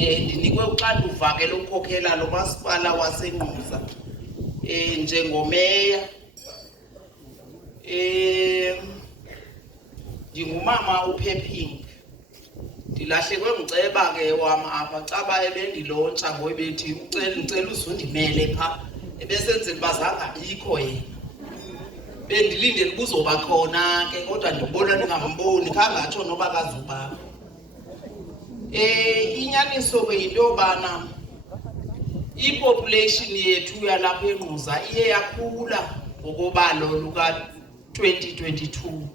ndinikwe uxanduva ke lokukhokhela lo masipala waseNgquza njengomeya. Ndingumama uPhephing. Ndilahlekwe ngiceba ke wami apha caba ebendilontsha ngoba bethi ngicela uzundimele pha ebesenzela bazange abikho yena. Bendilindele kuzoba khona ke kodwa ndibona ndingamboni kangatsho noba kazubakho. Inyaniso ke yinto bana ipopulation yethu yalapha eNgquza iye yakhula ngokobalo luka 2022.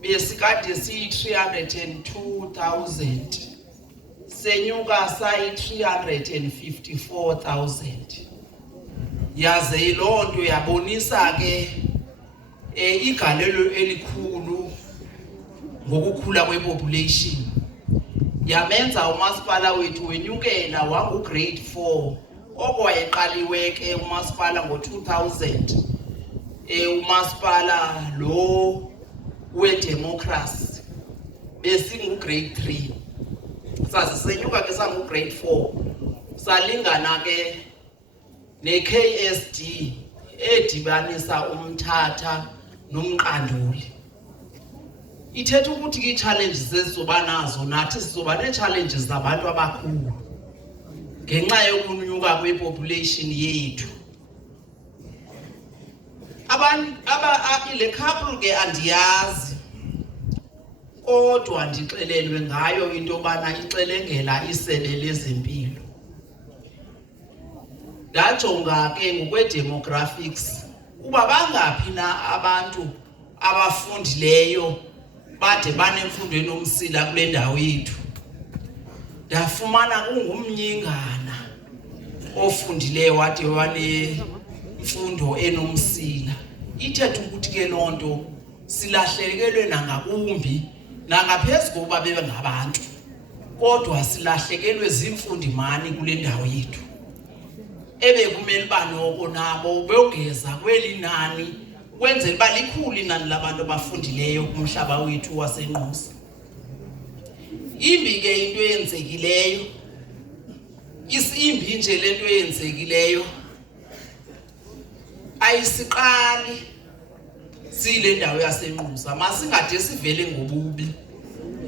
Besikade siyi 302,000 senyuka sayi 354,000. Yaze lonto yabonisa ke igalelo elikhulu ngokukhula kwepopulation. Yamenza umasipala wethu wenyukela wangu grade 4 okwayeqaliwe ke umasipala ngo2000. Umasipala lo wedemocracy besingu grade 3 sasisenyuka ke sangu grade 4 salingana ke ne-KSD edibanisa uMthatha noMqanduli. Ithetha ukuthi ke challenges ezizoba nazo nathi sizoba ne-challenges zabantu abakhulu ngenxa yokunyuka kwepopulation yethu. Le couple ke andiyazi kodwa ndixelelwe ngayo into bana ixelengela isebe lezempilo. Ndajonga ke ngokwe-demographics uba bangaphi na abantu abafundileyo bade banemfundo enomsila kule ndawo yethu. Ndafumana kungumnyingana ofundileyo wade wanemfundo enomsila. Ithetha ukuthi ke lonto silahlekelwe nangakumbi nangaphezu kokuba bebe ngabantu kodwa silahlekelwe zimfundimani kule ndawo yethu. Ebekumele banoko nabo beyongeza kweli nani kwenzela uba likhulu inani labantu abafundileyo kumhlaba wethu waseNgquza. Imbi ke into eyenzekileyo, isimbi nje lento eyenzekileyo ayisiqali sile ndawo yaseNgquza. Masingade sivele ngobubi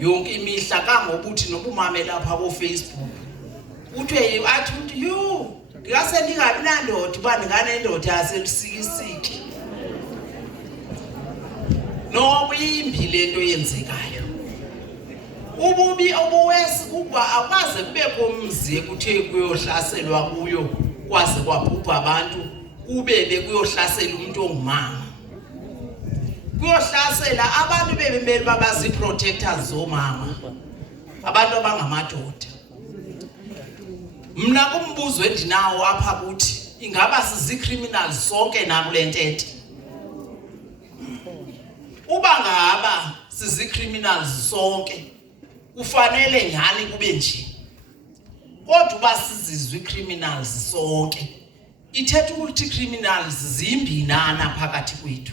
yonke imihla kangobuthi nobumamela lapha ko Facebook uthe athi uthi yo ngase ndingabi nandoda uba ndinganendoda yaselusikisiki. Noba imbi lento yenzekayo. Ububi obuwesi kuba akaze kubekho umzi ekuthe kuyohlaselwa kuyo kwaze kwabhubha abantu kube bekuyohlasela umuntu ongumama. Kuyohlasela abantu bebemeli babazi protectors zomama abantu abangamadoda. Mna kumbuzo endinawo apha kuthi ingaba sizicriminals sonke na kule ntete. Uba ngaba sizicriminals sonke kufanele nyani kube nje. Kodwa uba sizizwe criminals sonke ithetha ukuthi criminals zimbinana phakathi kwethu.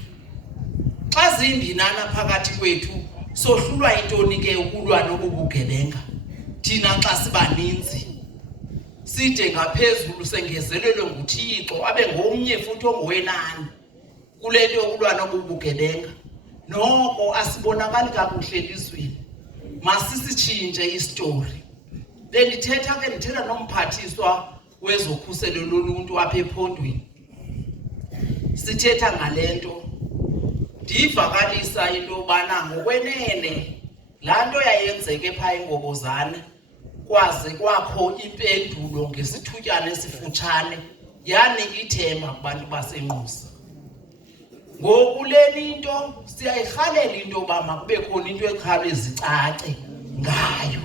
Xa zimbinana phakathi kwethu sohlulwa intoni ke ukulwa nobubugebenga thina xa sibaninzi. Side ngaphezulu sengezelelwe nguThixo abe ngomnye futhi ongowenani kulento yokulwa nobubugebenga. Noko asibonakali kakuhle elizweni. Masisitshintshe istory. Bendithetha ke ndithetha nomphathiswa wezokhuselo loluntu apha ephondweni. Sithetha ngalento ndivakalisa into bana ngokwenene lanto yayenzeke pha eNgobozane kwaze kwakho impendulo ngesithutyana esifutshane yanika ithemba kubantu baseNgquza. Ngoku leni into siyayirhalela into yoba makube khona into ekhawuleza icace ngayo.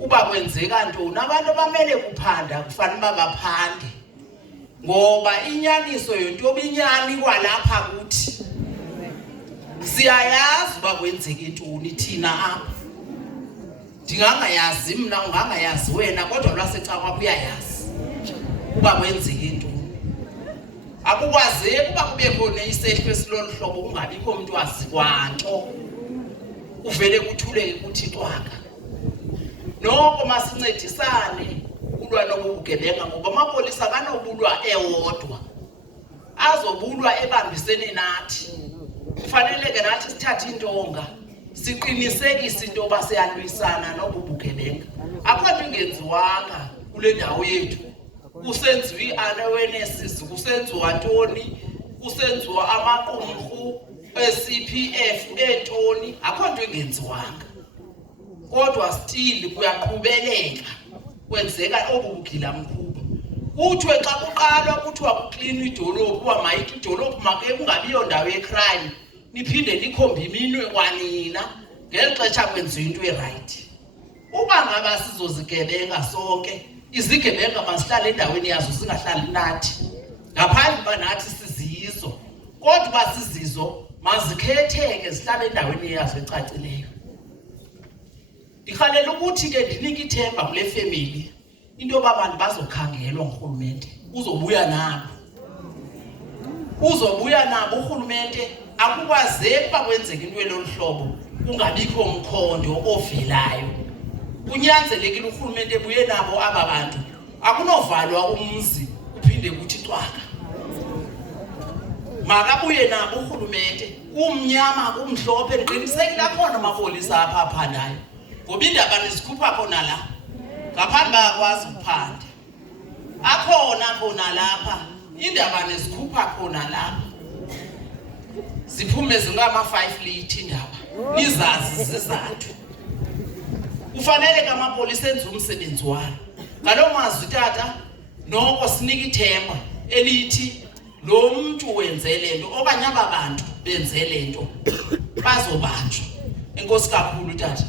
Uba kwenzeka ntoni abantu abamele kuphanda kufanele uba baphande ngoba inyaniso yonto obinyani kwalapha kuthi. Siyayazi uba kwenzeka intoni thina apha. Ndingangayazi mna ungangayazi wena kodwa lwasecawa kuyayazi uba kwenzeka intoni. Akukwazeki uba kube khona isehlo esilolu hlobo kungabikho umuntu wazi kwanto uvele kuthuleke kuthi xwaka. noko masincedisane ulwa nobugebenga ngoba amapolisa akanobulwa ewodwa azobulwa ebambisene nathi. Kufanele ke nathi sithathe intonga siqinisekise into yoba siyalwisana nobugebenga. Akho nto ingenziwanga kule ndawo yethu. Kusenziwa i-awarenesses, kusenziwa ntoni, kusenziwa amaqumrhu e-CPF entoni, akho nto ingenziwanga. Kodwa still kuyaqhubeleka kwenzeka obugilamkhuba. Kuthiwe xa kuqalwa kuthiwa kuklini idolophu, uba mayikho idolophu make kungabiyo ndawo yecrime, niphinde nikhombe iminwe kwanina ngeli xesha kwenziwa into erayithi. Uba ngaba sizozigebenga sonke, izigebenga masihlale endaweni yazo zingahlali nathi ngaphandle uba nathi sizizo. Kodwa uba sizizo mazikhetheke zihlale endaweni yazo ecacileyo. Ndikhalela ukuthi ke ndinike ithemba kule family into yoba abantu bazokhangelwa ngurhulumente. Uzobuya nabo urhulumente. Akukwazeki uba kwenzeka into elolu hlobo kungabikho umkhondo ovelayo. Kunyanzelekile urhulumente ebuye nabo aba bantu. Akunovalwa umzi uphinde kuthi cwaka. Makabuye nabo urhulumente. Kumnyama kumhlophe ndiqinisekile akhona amapolisa apha aphandayo. Ngoba indaba nizikhupha khona la ngaphandle bayakwazi ukuphanda. Akhona khona lapha indaba nizikhupha khona lapha. Ziphume zingama-5 lithi indaba nizazi zizathu. Kufanele ke amapolisa enze umsebenzi walo. Ngaloo mazwi tata noko sinika ithemba elithi lo muntu wenze lento okanye aba bantu benze lento bazobanjwa. Enkosi kakhulu tata.